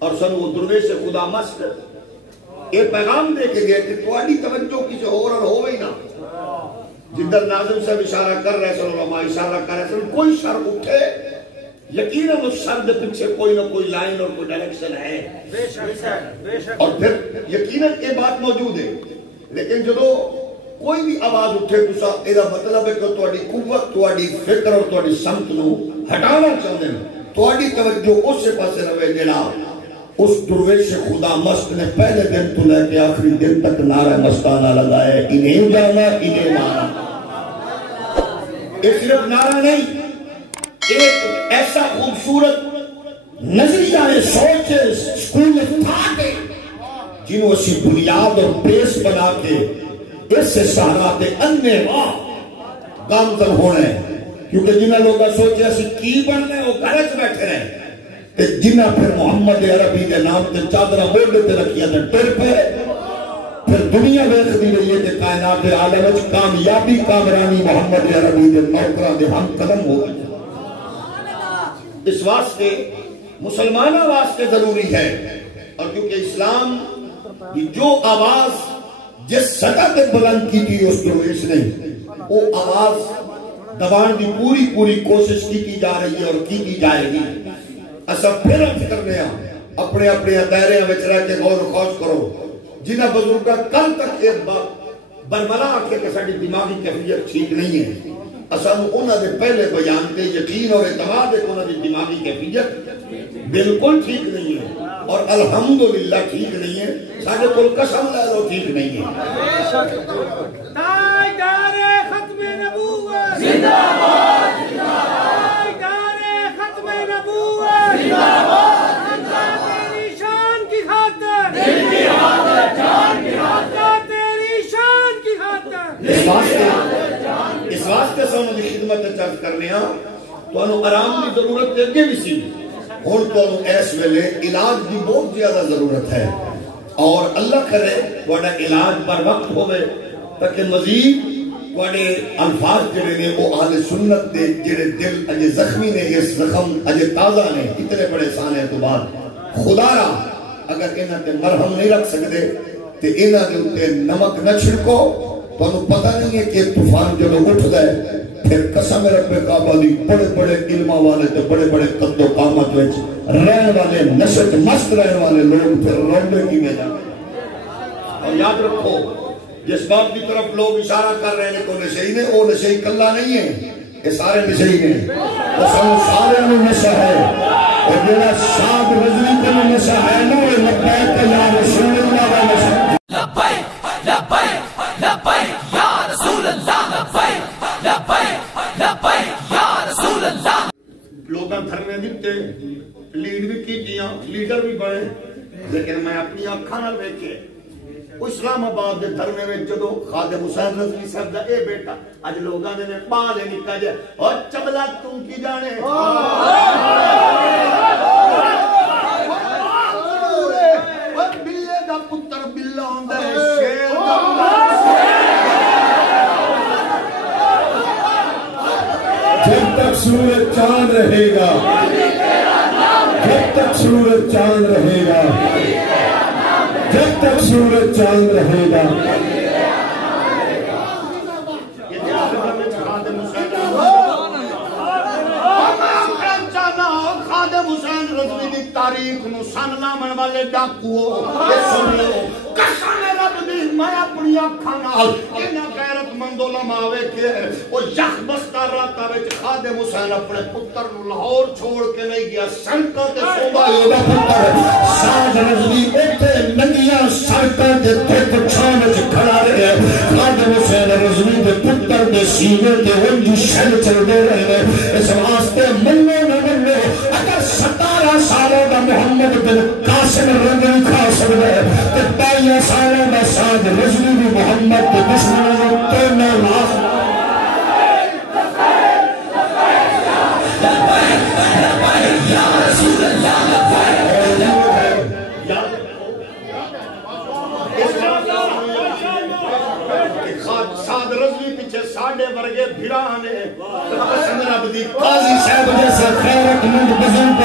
اور سن وہ درویش خدا مست یہ پیغام دے کے گئے کہ تواڈی توجہ کسی اور ہوئے ہی نہ جدھر ناظم صاحب اشارہ کر رہے سن علماء اشارہ کر رہے سن کوئی شر اٹھے یقیناً اس شر کے پیچھے کوئی نہ کوئی لائن اور کوئی ڈائریکشن ہے اور پھر یقیناً یہ بات موجود ہے لیکن جدو کوئی بھی آواز اٹھے تسا ایدہ مطلب ہے کہ تواڈی قوت تواڈی فکر اور تواڈی سمت نو ہٹانا چاہتے ہیں تواڈی توجہ اس سے پاسے روے جڑا اس درویش خدا مست نے پہلے دن تو لے کے آخری دن تک نعرہ مستانہ لگائے انہیں جانا انہیں مانا یہ صرف نعرہ نہیں ایک ایسا خوبصورت نظریہ سوچ سکول تھا کے جنہوں اسی بنیاد اور بیس بنا کے اس سے سہراتے اننے واہ گامتر ہونے کیونکہ جنہ لوگا سوچے اسی کی بننے وہ گھرچ بیٹھے رہے جنہ پھر محمد عربی کے نام تے چادرہ بولنے تے رکھیا تے ٹر پہ پھر دنیا بیخ دی رہی ہے کہ کائنات عالم وچ کامیابی کامرانی محمد عربی کے نوکرہ دے ہم قدم ہو گئے اس واسطے مسلمانہ واسطے ضروری ہے اور کیونکہ اسلام کی جو آواز جس سطح تے بلند کی تھی اس درویش نے وہ آواز دبان دی پوری کوشش کی جا رہی ہے اور کی جائے گی ایسا پھر ہم کرنے ہیں اپنے دائرے میں رہ کے غور و خوش کرو جنہ بزرگاں کل تک ایک برملا آکھے کہ ساڑی دماغی کیفیت ٹھیک نہیں ہے اسانو انہوں نے پہلے بیان تے یقین اور اعتماد ہے کہ انہوں نے دماغی کیفیت بالکل ٹھیک نہیں ہے اور الحمدللہ ٹھیک نہیں ہے ساڑھے کل قسم لے لو ٹھیک نہیں ہے تاجدار ختم نبوت زندہ باد تاجدار ختم نبوت زندہ باد تیری شان کی خاطر دل کی خاطر جان کی خاطر تیری شان کی خاطر اس واسطے سے انہوں نے خدمت چرچ کرنے ہاں تو انہوں آرام کی ضرورت دیکھے بھی سی اور تو انہوں ایس ویلے علاج کی بہت زیادہ ضرورت ہے اور اللہ کرے وہاں علاج پر وقت ہوئے تاکہ مزید وہاں الفاظ جڑے نے وہ اہل سنت دے جڑے دل اجے زخمی نے اس زخم اجے تازہ نے اتنے بڑے سانے تو بعد خدا را اگر انہاں تے مرہم نہیں رکھ سکتے تو انہاں دے اتے نمک نہ چھڑکو تو انہوں پتہ نہیں ہے کہ طوفان جب اٹھ گئے پھر قسم رب کعبہ دی بڑے علمہ والے تے بڑے قد و قامت وچ رہن والے نشت مست رہن والے لوگ پھر روندے کی میں جاتے اور یاد رکھو جس بات کی طرف لوگ اشارہ کر رہے ہیں تو نشئی نے وہ نشئی کلہ نہیں ہے یہ سارے نشئی ہیں وہ سارے انہوں نشہ ہے اور جنہا شاد رضوی کو نشہ ہے نا وہ لبائک کا یا رسول اللہ کا نشہ لبائک لبائک لبائک یا رسول اللہ لبائک لبائک لبائک یا رسول اللہ لوگاں دھرنے دیتے لیڈ بھی کی دیا لیڈر بھی بڑے لیکن میں اپنی آنکھاں نہ دیکھے اسلام آباد دے دھرنے میں جدو خادم حسین رضوی صاحب دا اے بیٹا آج لوگاں نے پالے نکا جائے اور چبلا تم کی جانے اور بلے دا پتر بلہ ہوندہ ہے شیر جب تک سورج چاند رہے گا جب تک سورج چاند رہے گا جب تک سورج چاند رہے گا خادم حسین رضوی دی تاریخ نو سن لامن والے ڈاکو سن لو قسم رب دی میں اپنی آنکھاں نال انہاں غیرت مند علماء ویکھے او یخ بستہ راتا وچ خادم حسین اپنے پتر نو لاہور چھوڑ کے نہیں گیا سڑکاں تے سودا دا پتر سعد رضوی اوتھے ننگیاں سڑکاں تے دھوپ چھاں وچ کھڑا رہیا خادم حسین رضوی دے پتر دے سینے تے ونج شل چلدے رہے اس واسطے منو نہ منو اگر 17 سالوں دا محمد بن قاسم رضوی کھا سکتا ہے تو 22 سالوں دا سعد رضوی بھی محمد کے دشمنوں تو میں لاکھ یا رسول اللہ سعد رضوی پیچھے ساڑھے ورگے بھیرانے قسم رب دی قاضی صاحب جیسا خیرت مند بزرگ